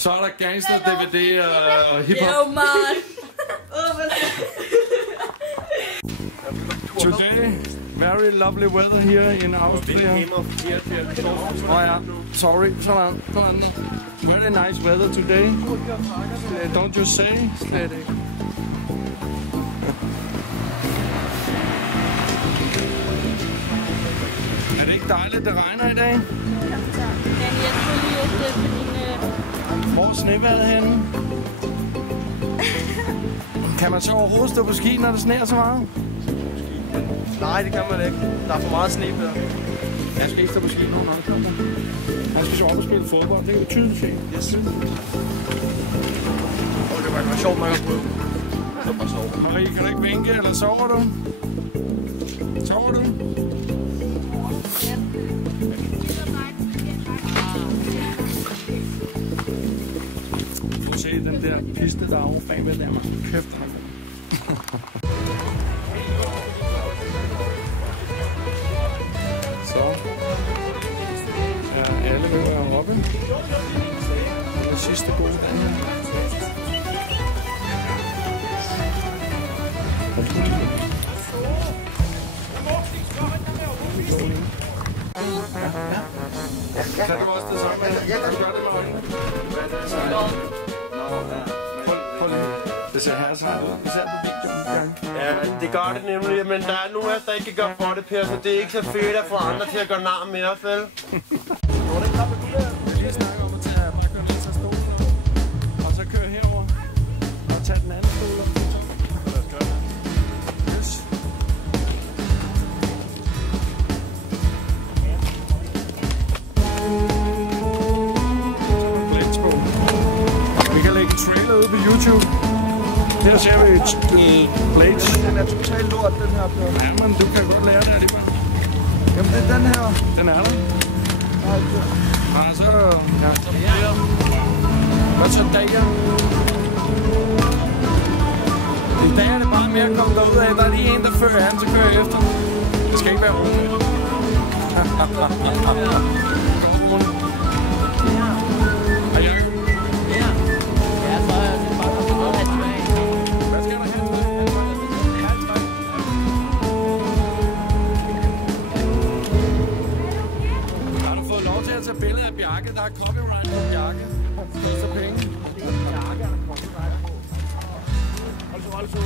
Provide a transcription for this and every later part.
Så er der gangster, DVD og hiphop. Yo, man. Today, very lovely weather here in Austria. Oh ja, sorry, sådan. Very nice weather today. Don't you say? Slet ikke. Er det ikke dejligt, det regner i dag? Hvor er sneværet henne? Kan man så overhovedet stå på ski, når det sneer så meget? Nej, det kan man ikke. Der er for meget sne der. Jeg skal ikke stå på ski nu, når det kommer. Han skal så op og spille fodbold, det kan du tydeligt se. Yes. Det var ikke sjovt, man kan prøve. Så bare sove. Marie, kan du ikke vinke, eller sover du? Sover du? Du se den der piste derovre bagved der, man. Kæft, han. Så er alle ved at være oppe. Den sidste gode dag her. Kan du også det samme? Jeg kan gøre det med øjnene. Prøv lige. Det ser her sådan ud. Det ser på videoen. Ja, det gør det nemlig, men der er nogle af os, der ikke kan gøre for det, Per, så det er ikke så fedt at få andre til at gøre nar med os, vel? Jeg lige snakke om at tage stolen og så køre herover og tage den anden stol. Lad os gøre det. Yes. Vi kan lægge en trailer ud på YouTube. Her ser vi et Blades. Den er totalt lort, den her, Per. Ja, men du kan godt lære det alligevel. Jamen, det er den her. Den er der. Og så... Ja. Hvad så dager? I dag er det bare mere at komme derud af. Der er lige en, der fører an, så kører jeg efter. Det skal ikke være roligt. Billede af Bjarke, der er copyright på Bjarke. Det er penge. Bjarke er der copyright på. Hold så.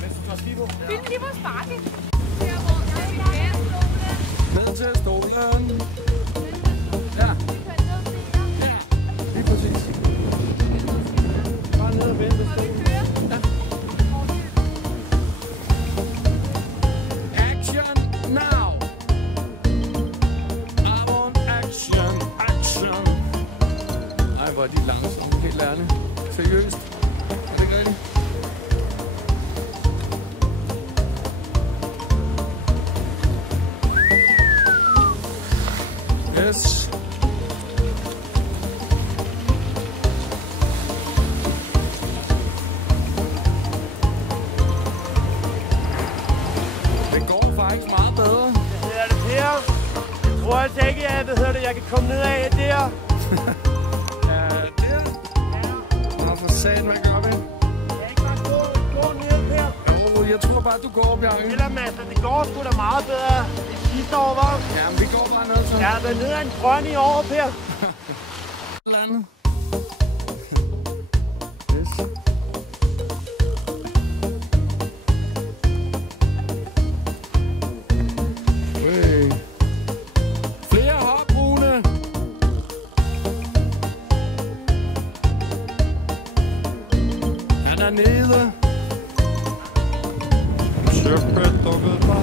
Mens du tager ski på. Filmen lige vores bakke. Ned til stolen. Ja. Ja, lige præcis. Bare ned og vente stolen. Ja. Action now! Ej, hvor er de langsomme, helt ærligt. Seriøst. Er det ikke rigtigt? Yes. Det går faktisk meget bedre. Det er det, Per. Jeg tror altså ikke, jeg kan komme ned af der. For satan, hvad gør vi? Jeg ikke bare gå ned, Per. Jo, jeg tror bare, du går, Bjarke. Eller Mads, det går sgu da meget bedre end sidste år, hva'? Ja, men vi går bare ned så. Jeg har været nede af en grøn i år, Per. Landet. Flere hop, Rune. Han er nede. Søpet og ved bare.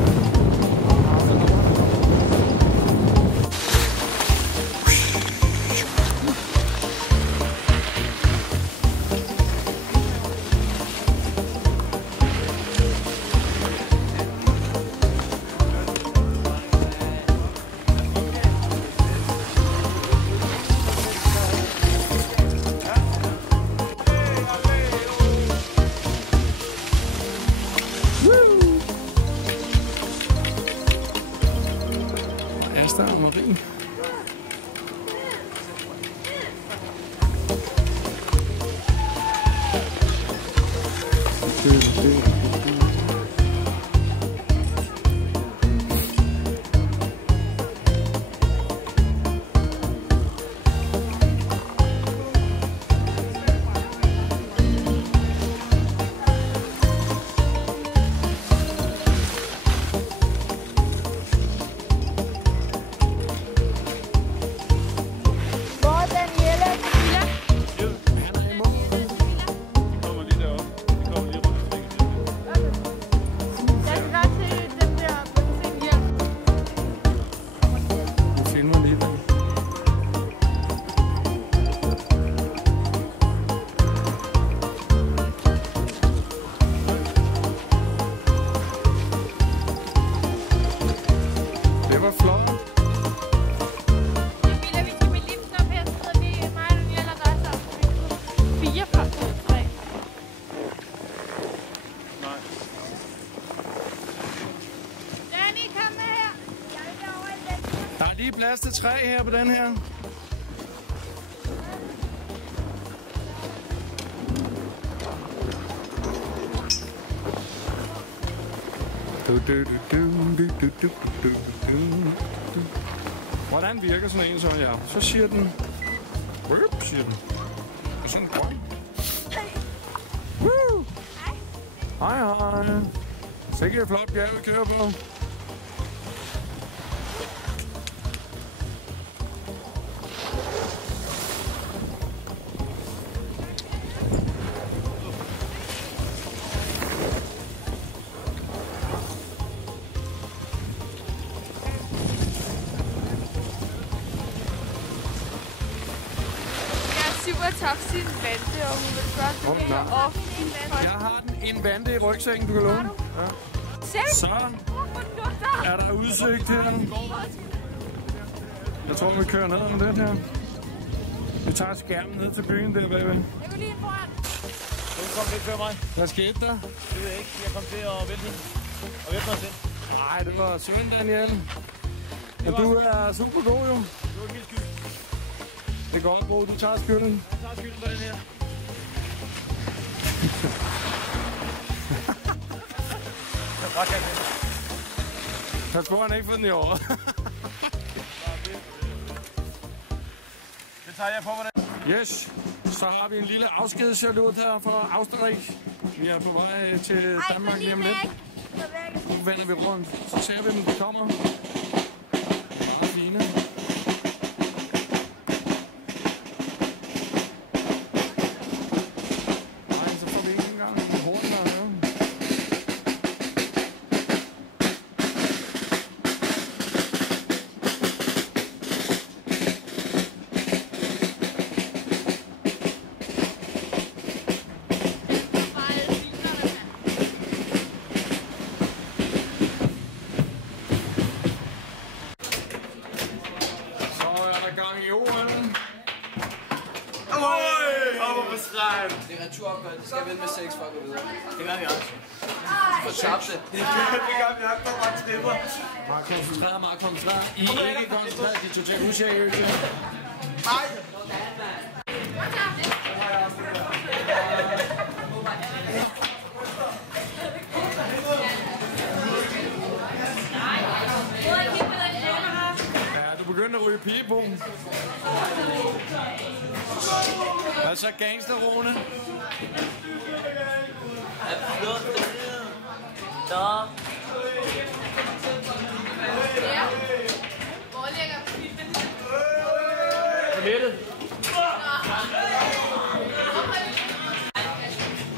Asta og Marie. var flot. Vi skal med liften op her, så sidder vi mig og Daniel og dig sammen. 4 fra 3. Nej. Danny, kom med her. Jeg vil over i den. Der er lige plads til 3 her på den her. Hvordan virker sådan en så? Ja, så siger den. Whoop, siger den. Og sådan grøn. Woo! Hej, hej. Sikkert et flot bjerg, vi kører på. Super top sin vante, og hun vil godt bevæge op i en vante. Jeg har en vante i rygsækken, du kan låne. Ja. Så er der udsigt her. Jeg tror, vi kører ned med den her. Vi tager skærmen ned til byen der bagved. Jeg går lige ind foran. Du kom lidt før mig. Hvad skete der? Det ved jeg ikke. Jeg kom til at vælte hende. Og vælte mig selv. Nej, det var synd, Daniel. Men du er super god, jo. Det var min skyld. Det går godt, du tager skylden. Jeg tager skylden på den her. Jeg bare kan det. Pas på, han ikke fået den i år. Det tager jeg på, hvordan. Yes, så har vi en lille afskedssalut her fra Østerrig. Vi er på vej til Danmark lige om lidt. Nu vender vi rundt, så ser vi, om de kommer. Meget fine. Nej, så får vi ikke engang en horn der her. Det er returopgør, de skal vinde med 6 for at gå videre. Det gør vi også. For tabte. Det gør vi også, der bare tripper. Meget koncentreret, meget koncentreret. I er ikke koncentreret, de er totalt useriøse. Nej! Ja, du begynder at ryge pigebogen. Hvad så gangster-Rune?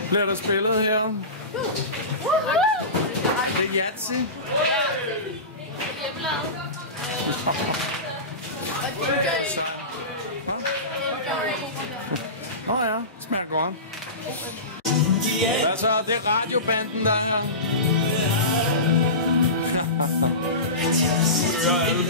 Bliver der spillet her? Det er Yatzy. Åh ja, smager godt. Altså, det er radiobanden, der er. Ja, alle